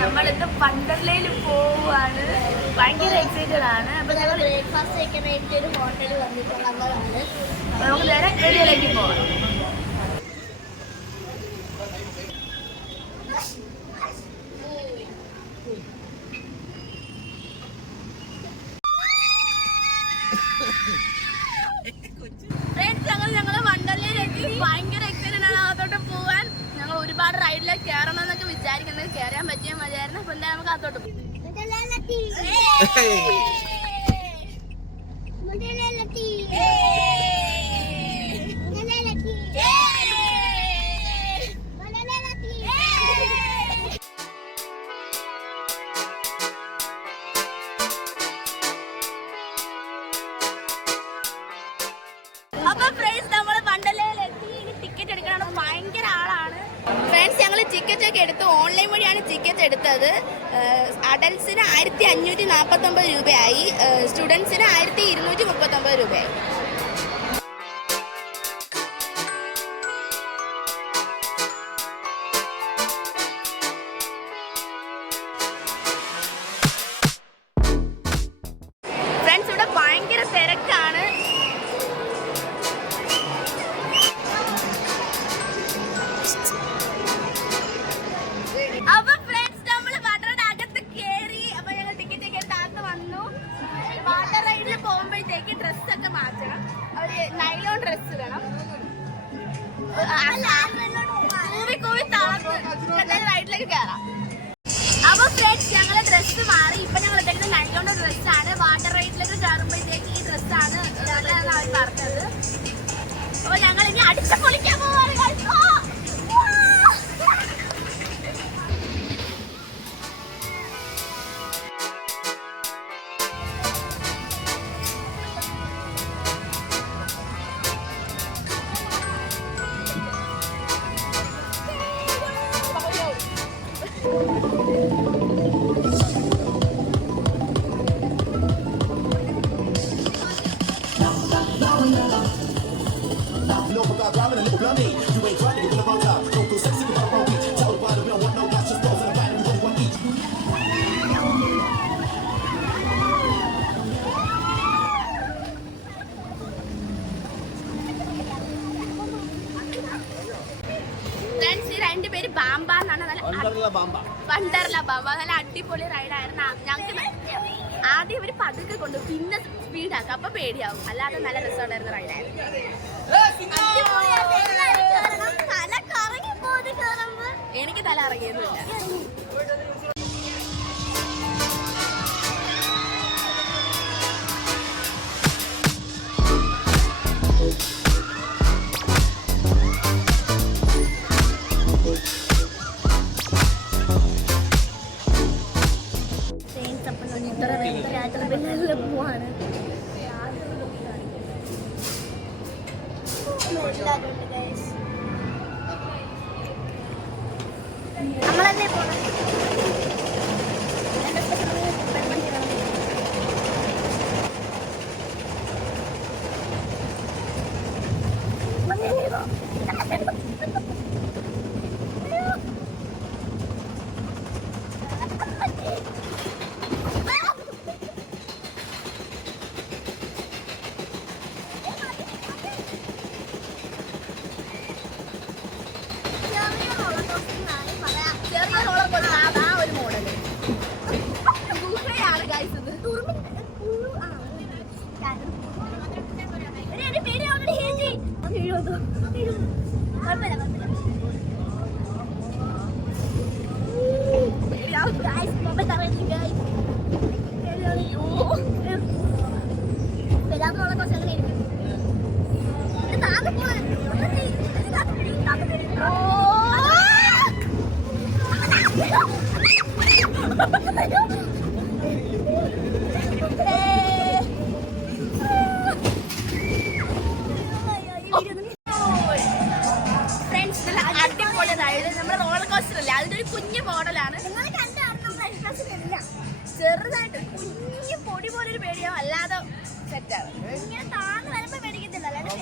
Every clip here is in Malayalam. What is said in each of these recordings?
നമ്മളിന്ന് വണ്ടർലയിൽ പോവാണ്. ഭയങ്കര എക്സൈറ്റഡ് ആണ്. അപ്പൊ ഞങ്ങൾ ബ്രേക്ക്ഫാസ്റ്റ് കഴിക്കാനായിട്ട് ഒരു ഹോട്ടലിൽ വന്നിട്ടുള്ളതാണ്. നമുക്ക് നേരെ വീഡിയോയിലേക്ക് പോവാം. ഞങ്ങൾ വണ്ടർലയിലെത്തി. ഭയങ്കര എക്സൈറ്റഡ് ആണ് അകത്തോട്ട് പോവാൻ. ഞങ്ങൾ ഒരുപാട് റൈഡിലേക്ക് കയറണം എന്നൊക്കെ വിചാരിക്കുന്നത്. കയറാൻ പറ്റിയാൽ മതിയായിരുന്നു. അപ്പൊ എന്തായാലും നമുക്ക് അകത്തോട്ട് പോകും. അപ്പൊ ഫ്രണ്ട്സ് നമ്മള് വണ്ടർലയിലെത്തി. ഇനി ടിക്കറ്റ് എടുക്കണം. ഭയങ്കര ആളാണ് ഫ്രണ്ട്സ്. ഞങ്ങൾ ടിക്കറ്റ് ഒക്കെ എടുത്തു. ഓൺലൈൻ വഴിയാണ് ടിക്കറ്റ് എടുത്തത്. അഡൽസിന് 1549 രൂപയായി. സ്റ്റുഡൻസിന് 1239 രൂപയായി. ഫ്രണ്ട്സ് ഇവിടെ ഭയങ്കര തിരക്കാണ്. അപ്പൊ ഫ്രണ്ട്സ് നമ്മള് വാട്ടറിന്റെ അകത്ത് കേറി. അപ്പൊ ഞങ്ങൾ ടിക്കറ്റ് ഒക്കെ എടുത്ത് അകത്ത് വന്നു. വാട്ടർ റൈഡിൽ പോകുമ്പോഴത്തേക്ക് ഡ്രസ്സൊക്കെ മാറ്റണം. അവര് നൈലോൺ ഡ്രസ് വേണം. കൂവി കൂവി താഴ്ന്ന് റൈഡിലേക്ക് കയറാം. അപ്പൊ ഫ്രണ്ട്സ് ഞങ്ങള് ഡ്രസ്സ് മാറി. ഇപ്പൊ ഞങ്ങൾ ഇട്ടേക്കുന്നത് നൈലോണിന്റെ ഡ്രസ്സാണ്. വാട്ടർ റൈഡിലേക്ക് കയറുമ്പോഴത്തേക്ക് ഈ ഡ്രസ്സാണ് നല്ലതെന്ന് അവർ പറഞ്ഞത്. അപ്പൊ ഞങ്ങൾ ഇനി അടിച്ചു പൊളിക്കാൻ പോവാണ്. രണ്ടുപേര് ബാമ്പ എന്നാണ്. വണ്ടർല ബാമ്പ നല്ല അടിപൊളി റൈഡായിരുന്നു. ഞങ്ങൾക്ക് ആദ്യം ഇവര് പതുക്കെ കൊണ്ട് പിന്നെ സ്പീഡാക്കും. അപ്പൊ പേടിയാവും. അല്ലാതെ നല്ല രസമുണ്ടായിരുന്ന റൈഡായിരുന്നു. എനിക്ക് തല ഇറങ്ങിയൊന്നുമില്ല. പോവാണ്. നമ്മളല്ലേ പോണം. ചെറുതായിട്ട് കുഞ്ഞു പൊടി പോലൊരു പേടിയാവും. അല്ലാതെ സെറ്റാവും. ഇങ്ങനെ താന്ന് വരുമ്പോ പേടിക്കത്തില്ല. അല്ലാണ്ട്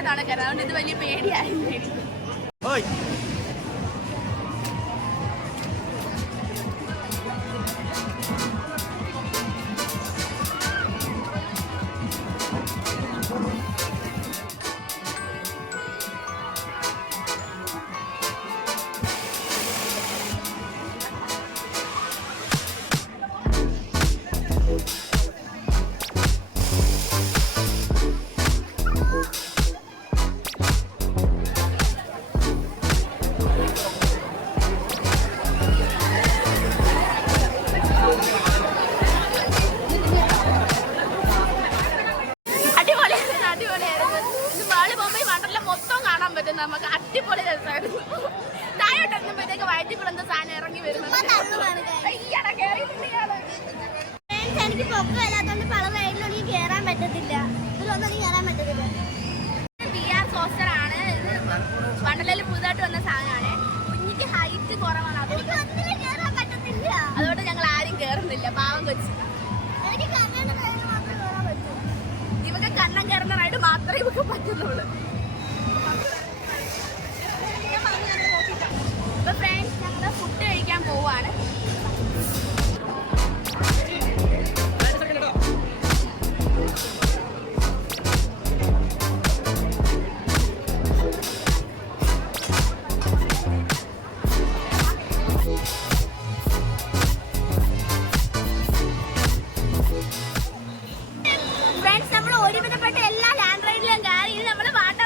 ഇതിനകത്താണ് കയറുന്നത്. അതുകൊണ്ട് ഇത് വലിയ പേടിയായിരുന്നു എനിക്ക്. നമുക്ക് അടിപൊളി രസമായിരുന്നു. താഴോട്ട് ഇറങ്ങുമ്പോഴത്തേക്ക് വയറ്റിക്കുള്ള സാധനം ഇറങ്ങി വരുന്നത്. എനിക്ക് പൊക്കമില്ലാത്തോണ്ട് പല റൈഡിലൊന്നും കയറാൻ പറ്റത്തില്ല. ഇതിലൊന്നും കയറാൻ പറ്റത്തില്ല. VR coaster ആണ് ഇത്. വണ്ടർലയിൽ പുതുതായിട്ട് വന്ന സാധനമാണ്. കുഞ്ഞിക്ക് ഹൈറ്റ് കുറവാണ്, അതുകൊണ്ട് കയറാൻ പറ്റത്തില്ല. അതുകൊണ്ട് ഞങ്ങൾ ആരും കയറുന്നില്ല. പാവം കൊച്ചു. എനിക്ക് കണ്ണൻ റൈഡ് മാത്രമേ കയറാൻ പറ്റൂ. ഇവക്ക് കണ്ണം കയറുന്ന റൈഡ് മാത്രമേ ഇവക്ക് പറ്റുന്നുള്ളൂ. അപ്പൊ ഫ്രണ്ട്സ്, ഞങ്ങൾ ഫുഡ് കഴിക്കാൻ പോവാണ്. ഫ്രണ്ട്സ്, നമ്മൾ ഒരുവിധപ്പെട്ട എല്ലാ ലാൻഡ് റൈഡിലും കയറി. ഇത് നമ്മൾ വാട്ടർ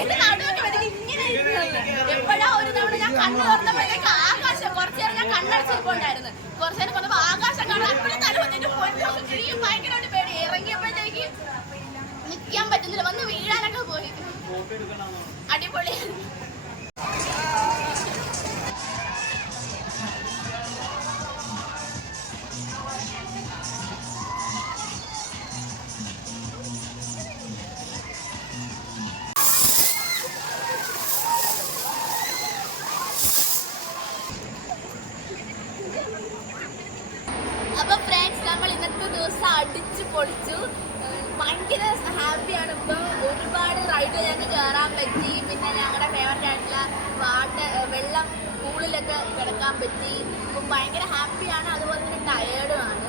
എന്റെ നടുവൊക്കെ എനിക്ക് ഇങ്ങനെ എപ്പോഴാ ഒരു തവണ ഞാൻ കണ്ണ് തുറന്നപ്പോഴത്തേക്ക് ആകാശം കുറച്ചു നേരം ഞാൻ കണ്ണടച്ചിരിപ്പുണ്ടായിരുന്നു. കുറച്ചു നേരം കൊണ്ടപ്പോ ആകാശം കാണാൻ അപ്പോഴും തലവത്തിന്റെ ഭയങ്കരമായിട്ട് പേടി. ഇറങ്ങിയപ്പോഴത്തേക്ക് നിൽക്കാൻ പറ്റുന്നില്ല, വന്ന് വീഴാനൊക്കെ പോയി. അടിപൊളിയാണ്. അപ്പൊ ഫ്രണ്ട്സ് നമ്മൾ ഇന്നത്തെ ദിവസം അടിച്ചു പൊളിച്ചു. ഭയങ്കര ഹാപ്പിയാണ്. ഇപ്പൊ ഒരുപാട് റൈഡ് ഞങ്ങൾക്ക് കയറാൻ പറ്റി. പിന്നെ ഞങ്ങളുടെ ഫേവറേറ്റ് ആയിട്ടുള്ള വെള്ളം പൂളിലൊക്കെ കിടക്കാൻ പറ്റി. അപ്പം ഭയങ്കര ഹാപ്പിയാണ്, അതുപോലെ തന്നെ ടയേർഡുമാണ്.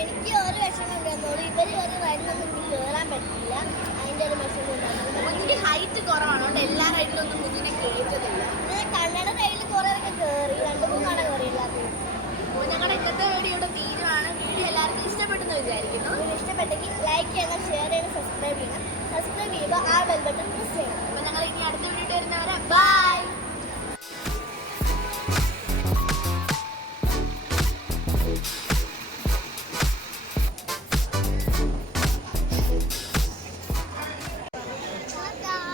എനിക്ക് ഒരു വിഷമം ഉണ്ടായിരുന്നുള്ളൂ, ഇവര് ഒരു റൈഡിലൊന്നും എനിക്ക് കയറാൻ പറ്റില്ല. അതിന്റെ ഒരു വിഷമം ഉണ്ടായിരുന്നു. കുഞ്ഞിന് ഹൈറ്റ് കുറവാണ്, അതുകൊണ്ട് എല്ലാ റൈഡിലൊന്നും കുഞ്ഞിനെ കയറ്റത്തില്ല. കണ്ണട റൈഡിൽ കുറെ കയറി, 2-3 തവണ കയറിയില്ലാത്ത. അപ്പോൾ ഞങ്ങളുടെ ഇന്നത്തെ വീഡിയോ ഇവിടെ തീരുവാണ്. വീഡിയോ എല്ലാവർക്കും ഇഷ്ടപ്പെട്ടെന്ന് വിചാരിക്കുന്നു. ഇഷ്ടപ്പെട്ടെങ്കിൽ ലൈക്ക് ചെയ്യണം, ഷെയർ ചെയ്യണം, സബ്സ്ക്രൈബ് ചെയ്യണം. സബ്സ്ക്രൈബ് ചെയ്യുമ്പോൾ ആ ബെൽ ബട്ടൺ പ്രസ് ചെയ്യണം.